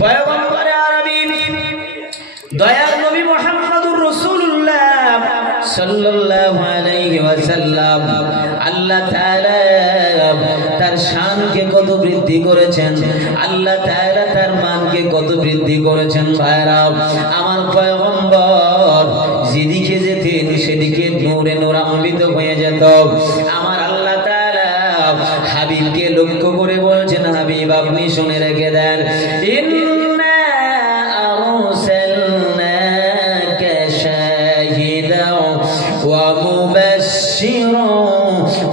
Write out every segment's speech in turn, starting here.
পয়গম্বরে আরবি দয়ার নবী মুহাম্মদুর রাসূলুল্লাহ সাল্লাল্লাহু আলাইহি ওয়াসাল্লাম আল্লাহ তাআলা তার শানকে কত বৃদ্ধি করেছেন, আল্লাহ তাআলা তার মানকে কত বৃদ্ধি করেছেন। ভাইরা আমার পয়গম্বর যেদিকে যেতেন সেদিকে নূরে নূরান্বিত হয়ে যেত। আমার আল্লাহ তাআলা হাবিবকে লক্ষ্য করে বলছেন, হাবিব আপনি শুনে রেখে দেন, ইন্না আরসালনাকা শাহিদাও ওয়া মুবাশশিরাও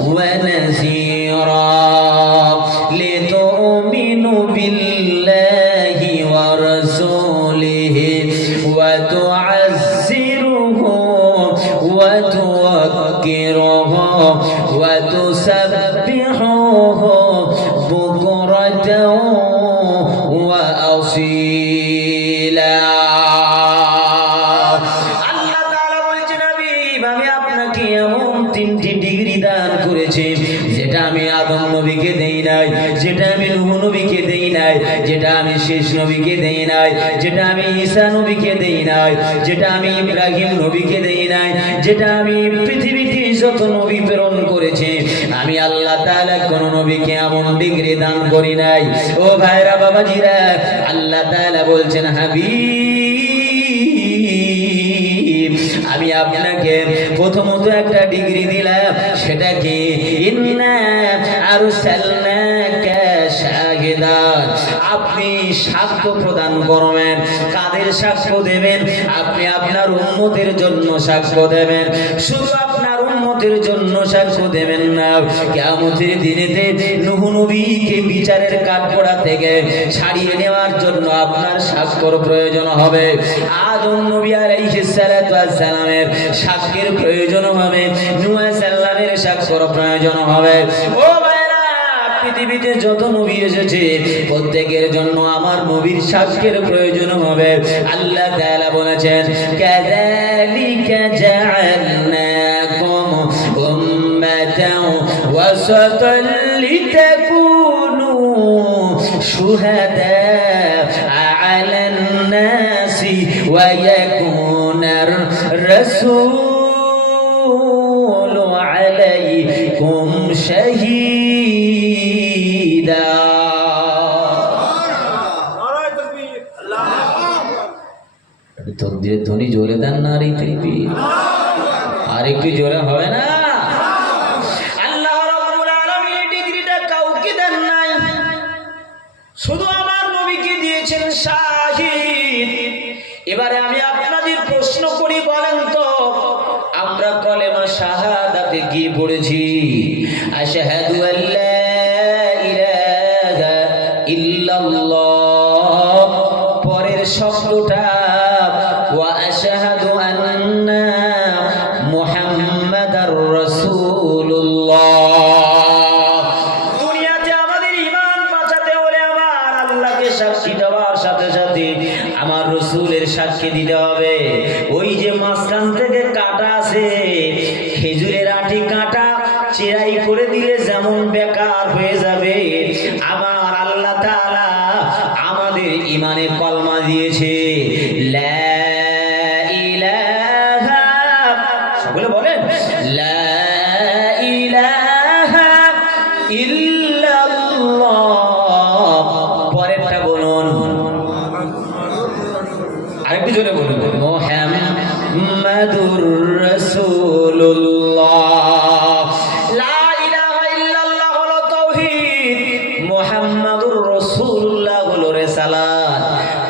ওয়া নাযীরা লিতু'মিনু বিল্লাহি ওয়া রাসূলিহি ওয়া তু'আযজিরুহু ওয়া তুওয়াক্কিরুহু ওয়া তুসাব্বিহুহু বুকরাতাও ওয়া আসীলা। আল্লাহ তাআলা বলেছেন, হাবিব আমি আপনাকে এমন তিনটি ডিগ্রি দান করেছি যেটা আমি আদম নবীকে দেই নাই, যেটা আমি নূহ নবীকে দেই নাই, যেটা আমি শেষ নবীকে দেই নাই, যেটা আমি ঈসা নবীকে দেই নাই, যেটা আমি ইব্রাহিম নবীকে দেই নাই, যেটা আমি পৃথিবীতে যত নবী প্রেরণ করেছি আমি আল্লাহ তাআলা কোন নবীকে এমন ডিগ্রি দান করি নাই। ও ভাইরা বাবাজিরা, আল্লাহ তাআলা বলছেন, হাবিব আমি আপনাকে প্রথমত একটা ডিগ্রি দিলাম, সেটা কি ইন্না আরসালনাকা শাহিদান, আপনি সাক্ষ্য প্রদান করবেন। কাদের সাক্ষ্য দেবেন? আপনি আপনার উম্মতের জন্য সাক্ষ্য দেবেন। শুধু আপনার উম্মতের জন্য সাক্ষ্য দেবেন না, কিয়ামতের দিনেতে নূহ নবীকে বিচারের কাঠগড়া থেকে ছাড়িয়ে নেওয়ার জন্য আপনার সাক্ষ্যর প্রয়োজন হবে। আদম নবী আলাইহিস সালাতু ওয়াস সালামের সাক্ষ্যের প্রয়োজন হবে, নূহ আলাইহিস সালামের সাক্ষ্যর প্রয়োজন হবে। ও ভাইরা, পৃথিবীতে যত নবী এসেছে প্রত্যেকের জন্য আমার নবীর সাক্ষ্যের প্রয়োজন হবে। আল্লাহ তাআলা বলেছেন, কাযালিকা জাআলনাকুম উম্মাতাও ওয়াসাতাল লিতাকুনু শুহাদা আলান নাসি ওয়া ইয়াকুনার রাসূলু আলাইকুম শাহীদা। তকবীরের ধ্বনি জোরে দেন না, আর একটু জোরে হবে না? আল্লাহ রাব্বুল আলামিন এই ডিগ্রিটা কাউকে দেন নাই, শুধু আমার নবীকে দিয়েছেন শাহীদ। এবারে আমি আপনাদের প্রশ্ন করি, বলেন তো আমরা কলেমা শাহাদাতে কি পড়েছি? আশহাদু আল্লা ইলাহা ইল্লাল্লাহ, পরের শব্দটা ওয়া আশহাদু আন্না মুহাম্মাদার রাসূলুল্লাহ। দুনিয়াতে আমাদের ঈমান বাঁচাতে হলে আমার আল্লাহকে সাক্ষী দেওয়ার সাথে সাথে আমার রাসূলের সাক্ষী দিতে হবে। ওই যে মাঝখান থেকে কাটা আছে, খেজুরের আটি কাটা চিরাই করে দিলে যেমন বেকার হয়ে যাবে, আমার আল্লাহ তাআলা আমাদের ঈমানে কলমা দিয়েছে, লা ইলাহা, সকলে বলেন লা ইলাহা ইল্লাল্লাহ। পরেরটা বলুন, আরেকটু জোরে বলুন, মুহাম্মাদুর রাসূলুল্লাহ। লা ইলাহা ইল্লাল্লাহ হলো তাওহীদ, মুহাম্মাদুর রাসূলুল্লাহ হলো রিসালাত।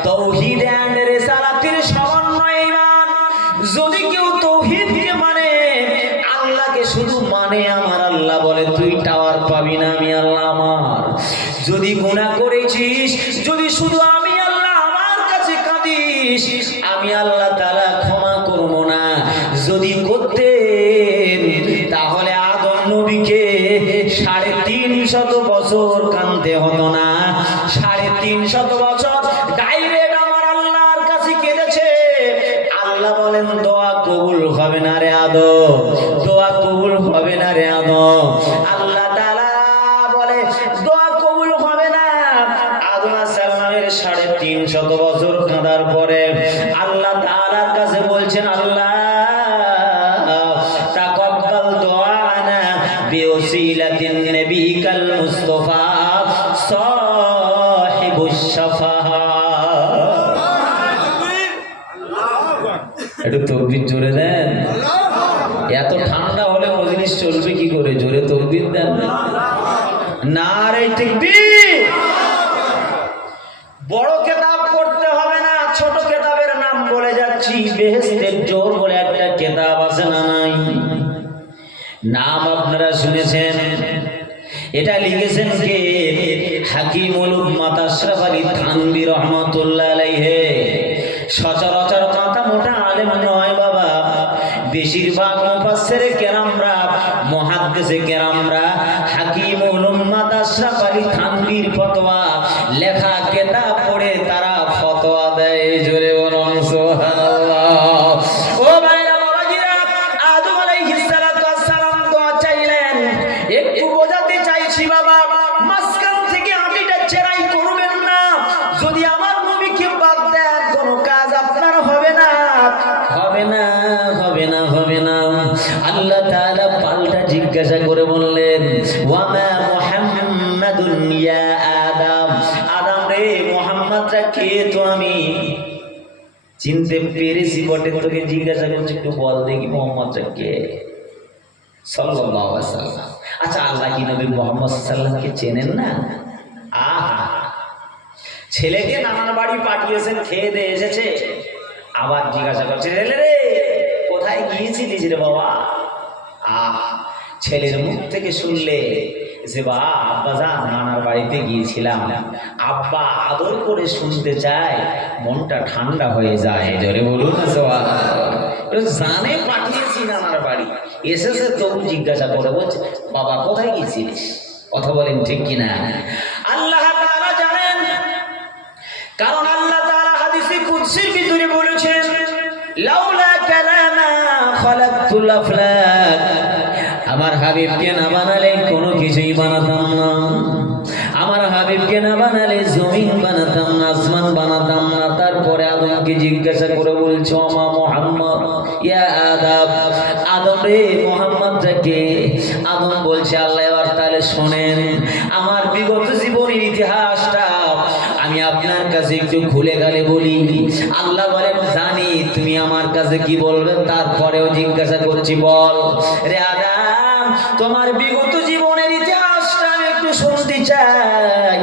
তাওহীদ এন্ড রিসালাতের সমন্বয় ঈমান। যদি কেউ তাওহীদকে মানে, আল্লাহকে শুধু মানে, আমার আল্লাহ বলে তুই টাওয়ার পাবি না, আমি আল্লাহ আমার। যদি গুনাহ করেছিস, যদি শুধু আমি আল্লাহ আমার কাছে কাঁদিস, আমি আল্লাহ তাআলা ক্ষমা করব না। যদি করতেন তাহলে আদম নবীকে 350 বছর কাঁদতে হতো না। 350 বছর ডাইরেক্ট আমার আল্লাহর কাছে কেঁদেছে। আল্লাহ বলেন দোয়া কবুল হবে না রে আদম, দোয়া কবুল হবে না রে আদম। আল্লাহ তাআলা বলে দোয়া কবুল হবে না। আদম আলাইহিস সালামের 350 বছর কাঁদার পরে আল্লাহ তাআলার কাছে বলছেন, আল্লাহ তাকাব্বাল দুআনা বিওসিলাতিন নবিকাল মুস্তাফা সাহিবুশ শাফাআ। একটু তাকবীর জোরে দেন। এত ঠান্ডা হলে মজলিস চলবে কি করে? জোরে তাকবীর দেন। নারে তাকবীর। বড় কিতাব পড়তে হবে না, ছোট কিতাবের নাম বলে যাচ্ছি। বেহেশতের জোর বলে একটা কিতাব আছে না নাই? নাম আপনারা শুনেছেন। এটা লিখেছেন কে? হাকিমুল উম্মাত আশরাফ আলী থানভী রাহমাতুল্লাহ আলাইহি। সচরাচর মাথা মোটা আলেম নয় বাবা। বেশিরভাগ মুফাসসিরে কেরামরা, মুহাদ্দিসে কেরামরা হাকিমুল উম্মাত আশরাফ আলী থানভীর ফতোয়া লেখা কিতাব পড়ে তারা ফতোয়া দেয়। জোরে বলুন সুবহানাল্লাহ। ও ভাইরা বাবাজিরা, আদম আলাইহিস সালাতু ওয়াস সালাম দোয়া চাইলেন। একটু বোঝাতে চাইছি বাবা, মাঝখান থেকে আটিটা চেরাই করবেন না। যদি আমার নবীকে বাদ দেন কোনো কাজ আপনার হবে না, হবে না, হবে না, হবে না। আল্লাহ তাআলা পাল্টা জিজ্ঞাসা করে বললেন, ওয়া মা মুহাম্মাদুন ইয়া আদম। আদম রে, মুহাম্মদটা কে? তো আমি চিনতে পেরেছি বটে, তোকে জিজ্ঞাসা করছি, একটু বল দেখি মুহাম্মদটা কে? সাল্লাল্লাহু আলাইহি ওয়াসাল্লাম। আচ্ছা, আল্লাহ কি নবী মুহাম্মদ সাল্লাল্লাহু আলাইহি ওয়াসাল্লামকে চেনেন না? আহা, ছেলেকে নানার বাড়ি পাঠিয়েছেন, খেয়ে দিয়ে এসেছে, আবার জিজ্ঞাসা করছে, ছেলে রে কোথায় গিয়েছিলিস রে বাবা? ছেলের মুখ থেকে শুনলে যে বা আব্বা যান নানার বাড়িতে গিয়েছিলাম, আব্বা আদর করে শুনতে চায়, মনটা ঠান্ডা হয়ে যায়। জোরে বলুন না সুবহানাল্লাহ। জানে পাঠিয়েছি নানার বাড়ি, এসেছে তবু জিজ্ঞাসা করে বলছে, বাবা কোথায় গিয়েছিলিস? কথা বলেন ঠিক কিনা? আল্লাহ তাআলা জানেন, কারণ আল্লাহ তাআলা হাদিসে কুদসির ভিতরে বলেছেন, লাউলা কালামা খালাকতুল আফলাক। আমার হাবিবকে না বানালে কোনো কিছুই বানাতাম না। আমার হাবিবকে না বানালে জমিন বানাতাম না, আসমান বানাতাম না। তারপরে আদমকে জিজ্ঞাসা করে বলছো, আমা মুহাম্মদ ইয়া আদম। আদম রে, মুহাম্মদটা কে? আদম বলছে, আল্লাহ এবার তাহলে শোনেন, আমার বিগত জীবনের ইতিহাসটা আমি আপনার কাছে একটু খুলে গেলে বলি। আল্লাহ বলেন, জানি তুমি আমার কাছে কি বলবে, তারপরেও জিজ্ঞাসা করছি, বল রে আদম, তোমার বিগত জীবনের ইতিহাসটা আমি একটু শুনতে চাই।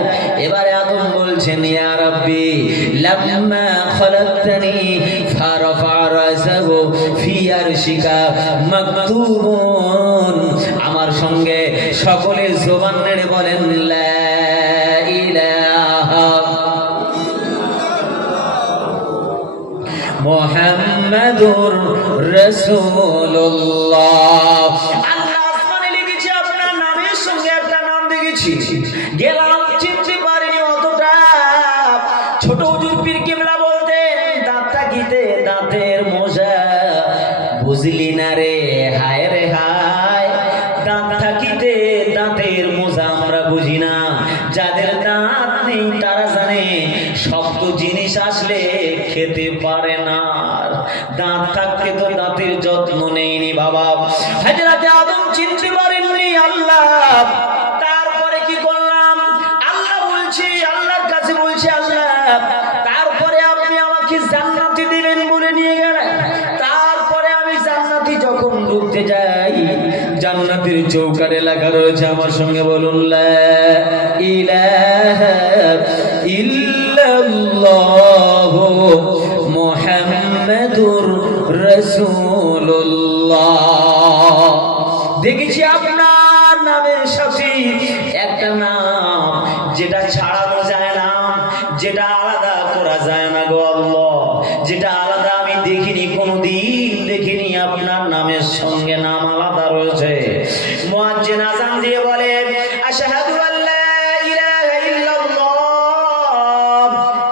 এবারে আদম বলছেন, ইয়া রাব্বি লাম্মা খালাকতানি ফারাফা রাসাহু ফি আরশিকা মাকতুবুন। আমার সঙ্গে সকলে জবান নেড়ে বলেন, লা ইলাহা মুহাম্মাদুর রাসূলুল্লাহ। আল্লাহ আসমানে লিখেছে আপনার নামের সঙ্গে একটা নাম দেখেছি, গেলাম চিনতে পারিনি অতটা। ছোট হুজুর পীর কিবলা বলতেন, দাঁত থাকিতে দাঁতের মোজা বুঝলি না রে, হায় রে হায়। দাঁত থাকিতে দাঁতের মোজা আমরা বুঝি না, যাদের দাঁত নেই তারা জানে শক্ত জিনিস আসলে খেতে পারে না। দাঁত থাকতে তো দাঁতের যত্ন নেইনি বাবা। হযরত আদম চিনতে পারেননি আল্লাহ। তারপরে কি করলাম? আল্লাহ বলছি, আল্লাহর কাছে বলছি, আল্লাহ তারপরে আপনি আমাকে জান্নাতে দিবেন বলে নিয়ে গেলেন। তারপরে আমি জান্নাতে যখন ঢুকতে যাই, জান্নাতের চৌকাঠে লেখা রয়েছে, আমার সঙ্গে বলুন, লা ইলাহা ইল্লাল্লাহু মুহাম্মাদুর রাসূলুল্লাহ। দেখেছি আপনার নামের সাথে একটা নাম যেটা ছাড়ানো যায় না, যেটা আলাদা করা যায় না গো আল্লাহ, যেটা আলাদা আমি দেখিনি, কোনোদিন দেখিনি। আপনার নামের সঙ্গে নাম আলাদা রয়েছে। মুয়াজ্জিন আযান দিয়ে বলেন, আশহাদু আল্লা ইলাহা ইল্লাল্লাহ।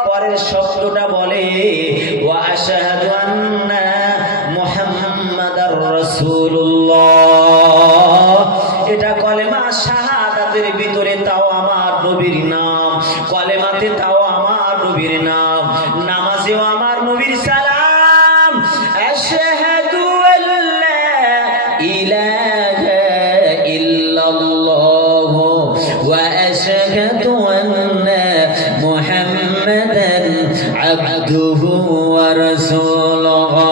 পরের শব্দটা বলে, ওয়া আশহাদু আন্না মুহাম্মাদার রাসূলুল্লাহ। এটা কলেমা শাহাদাতের ভিতরে, তাও আমার নবীর নাম। কলেমাতে তাও আমার নবীর নাম। নামাজেও আমার নবীর সালাম আশহাদু আল্লা ইলাহা ইল্লাল্লাহ ওয়া আশহাদু আন্না মুহাম্মাদান আবদুহু ওয়া রাসূলুহু।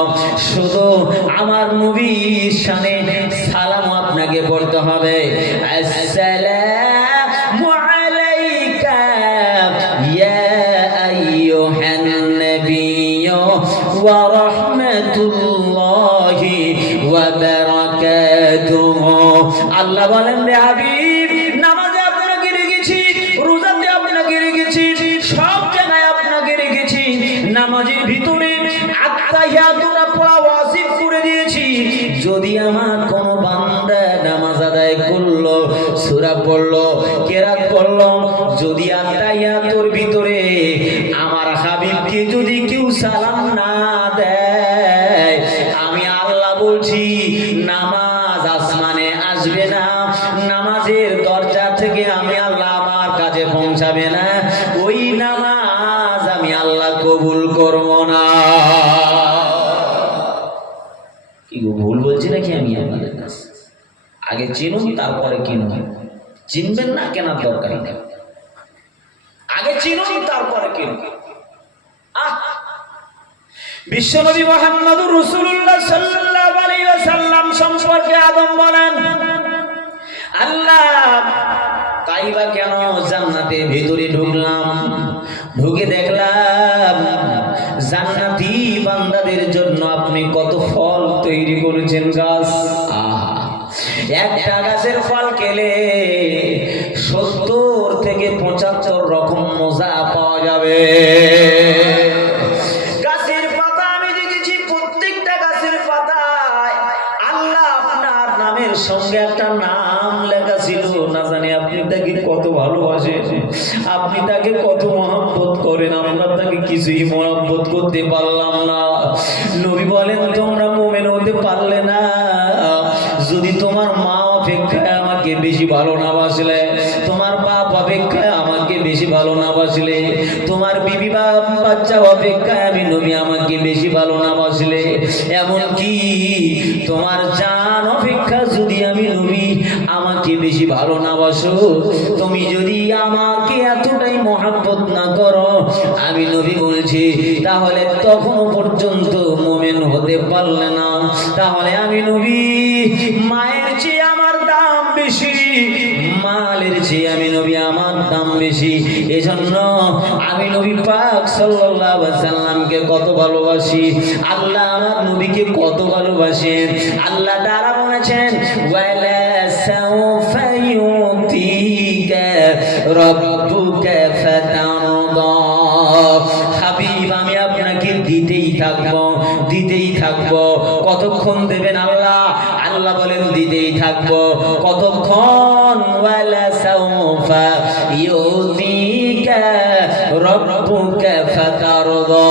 শুধু আমার নবীর শানে সালাম আপনাকে পড়তে হবে। আসসালামু আলাইকা ইয়া আইয়ুহান নাবিয়্যু ওয়া রাহমাতুল্লাহি ওয়া বারাকাতুহু। আল্লাহ বলেন, রে হাবিব, নামাজে আপনাকে রেখেছি, রোজাতে আপনাকে রেখেছি, সব জায়গায় আপনাকে রেখেছি। নামাজের ভিতরে আত্তাহিয়াতুটা পড়া ওয়াজিব করে দিয়েছি। যদি আমার কোনো বান্দা নামাজ আদায় করলো, সূরা পড়লো, কেরাত পড়লো, যদি আত্তাহিয়াতুর ভিতরে আমার হাবিবকে যদি কেউ সালাম না দেয়, আমি আল্লাহ বলছি নামাজ আসমানে আসবে না, নামাজের দরজা থেকে আমি আল্লাহ আমার কাছে পৌঁছাবে না, ওই নামাজ আমি আল্লাহ কবুল করব না। কি ভুল বলছি নাকি আমি আপনাদের কাছে? আগে চিনুন, তারপরে কিনুন। চিনবেন না, কেনার দরকার নেই। আগে চিনুন, তারপরে কিনুন। বিশ্বনবী মুহাম্মদুর রাসূলুল্লাহ সাল্লাল্লাহু আলাইহি ওয়াসাল্লাম সম্পর্কে আদম বলেন, আল্লাহ তাইবা কেন জান্নাতের ভিতরে ঢুকলাম, ঢুকে দেখলাম জান্নাতি বান্দাদের জন্য আপনি কত ফল তৈরি করেছেন গাছ। একটা গাছের ফল খেলে 70 থেকে 75 রকম মজা পাওয়া যাবে। গাছের পাতা আমি দেখেছি, প্রত্যেকটা গাছের পাতায় আল্লাহ আপনার নামের সঙ্গে একটা নাম লেখা ছিল। না জানি আপনি তাকে কত ভালোবাসেন, আপনি তাকে কত মহব্বত করেন। আমরা তাকে কিছুই মহব্বত করতে পারলাম না। নবী বলেন, তোমরা মুমিন হতে পারলে না যদি তোমার মা অপেক্ষায় আমাকে বেশি ভালো না বাসলে, তোমার বাপ অপেক্ষায় আমাকে বেশি ভালো না বাসলে, তোমার বিবি বাচ্চা অপেক্ষায় আমি নবী আমাকে বেশি ভালো না বাসলে, এমনকি তোমার জান অপেক্ষা যদি আমি নবী আমাকে বেশি ভালো না বাসো, তুমি যদি আমাকে এতটাই মহব্বত না করো, আমি নবী বলছি, তাহলে তখনও পর্যন্ত মুমিন হতে পারলে না। তাহলে আমি নবী মায়ের চেয়ে আমার দাম বেশি, মালের চেয়ে আমি নবী আমার দাম বেশি। এজন্য আমি নবী পাক সাল্লাল্লাহু আলাইহি ওয়াসাল্লামকে কত ভালোবাসি, আল্লাহ আমার নবীকে কত ভালোবাসেন। আল্লাহ তাআলা বলেছেন, ওয়ালা সাউফা ইউতিকা রাব্বুকা ফাতারদা। হাবিব, আমি আপনাকে দিতেই থাকবো, দিতেই থাকবো। কতক্ষণ দেবেন আল্লাহ? আল্লাহ বলেন দিতেই থাকবো। কতক্ষণ? ওয়ালা সাউফা ইউতিকা রাব্বুকা ফাতারদা।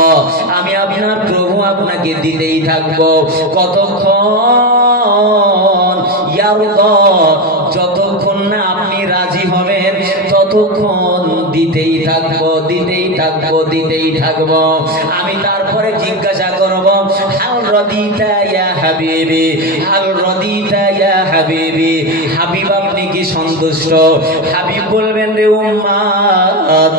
আমি আপনার প্রভু আপনাকে দিতেই থাকবো। কতক্ষণ? ইয়ারদা, যতক্ষণ না আপনি রাজি হবেন ততক্ষণ দিতেই থাকবো, দিতেই থাকবো, দিতেই থাকবো। আমি তারপরে জিজ্ঞাসা করব, হাল রাদিতা ইয়া হাবিবি, হাল রাদিতা ইয়া হাবিবি, হাবিব আপনি কি সন্তুষ্ট? হাবিব বলবেন, রে উম্মাত,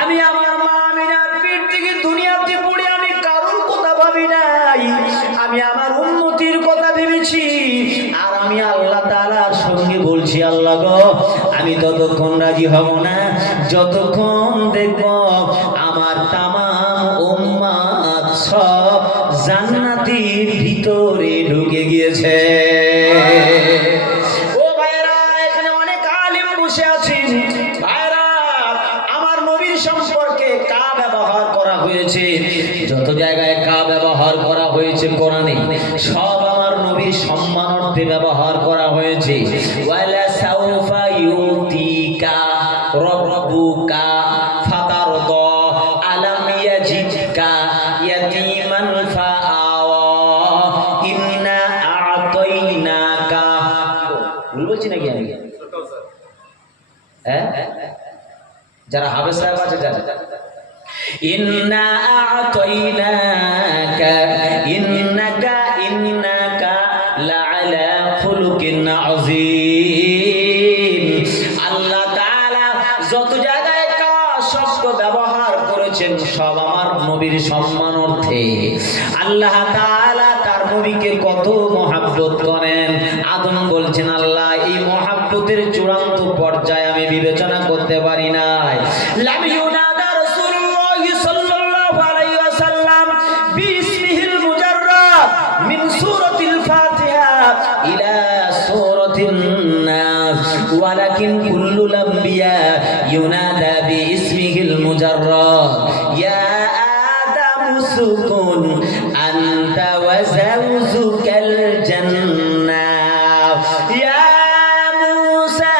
আমি আমার মা আমিনার পেট থেকে দুনিয়াতে পড়ে আমি কারোর কথা ভাবি নাই, আমি আমার উম্মতির কথা ভেবেছি। আর আমি আল্লাহ তাআলার সঙ্গে বলছি, আল্লাহ গো, আমি ততক্ষণ রাজি হব না যতক্ষণ দেখব আমার তামাম উম্মত সব জান্নাতের ভিতরে ঢুকে গিয়েছে। ও ভাইরা, এখানে অনেক আলেম বসে আছেন। ভাইরা, আমার নবীর সম্পর্কে কা ব্যবহার করা হয়েছে, যত জায়গায় কা ব্যবহার করা হয়েছে কোরআনে, সব আমার নবীর সম্মানার্থে ব্যবহার করা হয়েছে। ওয়ালা সাউফা ইউতিকা রাব্বুকা ফাতারদা, আলাম ইয়াজিদকা ইয়াতীমান ফাআওয়া, ইন্না আ'তাইনাকা। ভুল বলছি নাকি আমি? হ্যাঁ, যারা হাফেজ সাহেব আছে যারা, ইন্না আ'তাইনাকা ইন্নাকা লা'আলা খুলুকিন আযীম। আল্লাহ তাআলা যত জায়গায় শব্দ ব্যবহার করেছেন সব আমার নবীর সম্মানার্থে। আল্লাহ তাআলা তার নবীকে কত মহব্বত করেন। আদম বলছেন, আল্লাহ এই মহব্বতের চূড়ান্ত পর্যায়ে আমি বিবেচনা করতে পারি নাই। লাম ইউনাদা রাসূলুল্লাহ সাল্লাল্লাহু আলাইহি ওয়াসাল্লাম বিসমিহিল মুজাররাদ মিন সূরাতিল ফাতিহা ইলা সূরাতিন নাস ওয়ালাকিন কুল্লুল আমবিয়া ইউনাদা বিইসমিহিল মুজাররাদ ইয়া আদম সুকুন আনতা ওয়া যাওজুকাল জান্নাহ ইয়া মুসা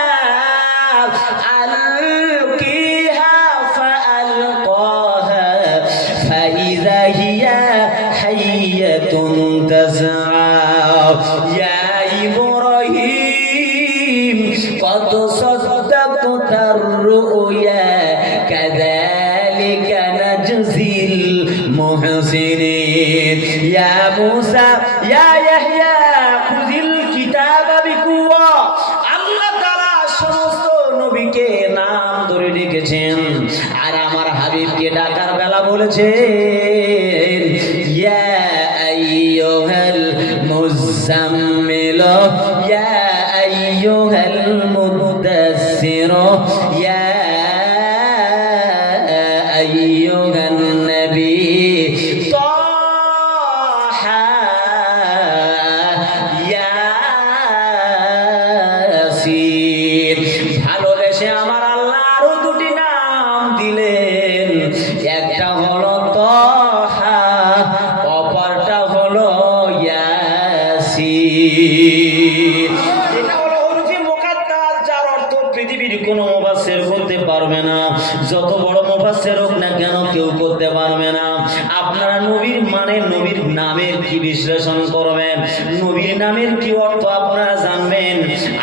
আলকিহা ফাআলকাহা ফাইযা হিয়া হাইয়াতুন তাসআ ইয়া ইব্রাহিম قد صدقت الرؤيا كذلك نجزي المحسنين يا موسى يا يحيى خذ الكتاب بقوة। আল্লাহ তাআলা সমস্ত নবীকে নাম ধরে ডেকেছেন আর আমার হাবিবকে ডাকার বেলা বলেছেন ইয়া আইয়ুহাল মুযাম্মিল ইয়া আইয়ুহাল মুদাসসির ইয়া আইয়ুহান নবী তাহা ইয়াসিন। ভালোবেসে আমার আল্লাহ আরো দুটি নাম দিলেন, একটা হলো তাহা, অপরটা হলো ইয়াসিন। এটা হলো হরফে মুকাদ্দাস, যার অর্থ পৃথিবীর কোনো মুফাসসির করতে পারবে না, যত বড় মুফাসসির হোক না কেন কেউ করতে পারবে না। আপনারা নবীর মানে নবীর নামের কি বিশ্লেষণ করবেন, নবীর নামের কি অর্থ আপনারা জানবেন।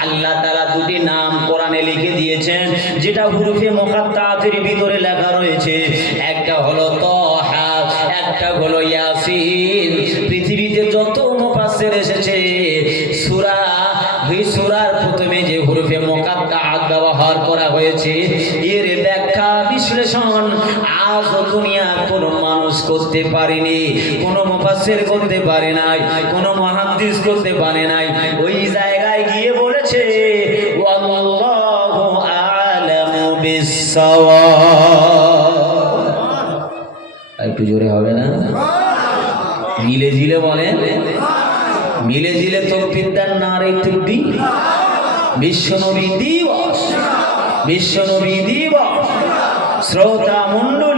আল্লাহ তাআলা দুটি নাম কোরআনে লিখে দিয়েছেন, যেটা হরফে মুকাদ্দাসের ভিতরে লেখা রয়েছে, একটা হলো তাহা, একটা হলো ইয়াসিন। পৃথিবীতে যত মুফাসসির এসেছে সূরা সূরার প্রথমে যে হরফে মুকাদ্দাস ব্যবহার করা হয়েছে, এর ব্যাখ্যা বিশ্লেষণ আজ দুনিয়া কোনো মানুষ করতে পারেনি, কোনো মুফাসসির করতে পারে নাই, কোনো মুহাদ্দিস করতে পারে নাই। ওই জায়গায় গিয়ে বলেছে ওয়াল্লাহু আ'লামু বিস-সাওয়াব। একটু জোরে হবে না? মিলে জিলে বলেন, মিলে জিলে তাকবীর দেন, নারে তাকবীর। বিশ্বনবী দিবস, বিশ্বনবী দিবস। শ্রোতা মণ্ডলী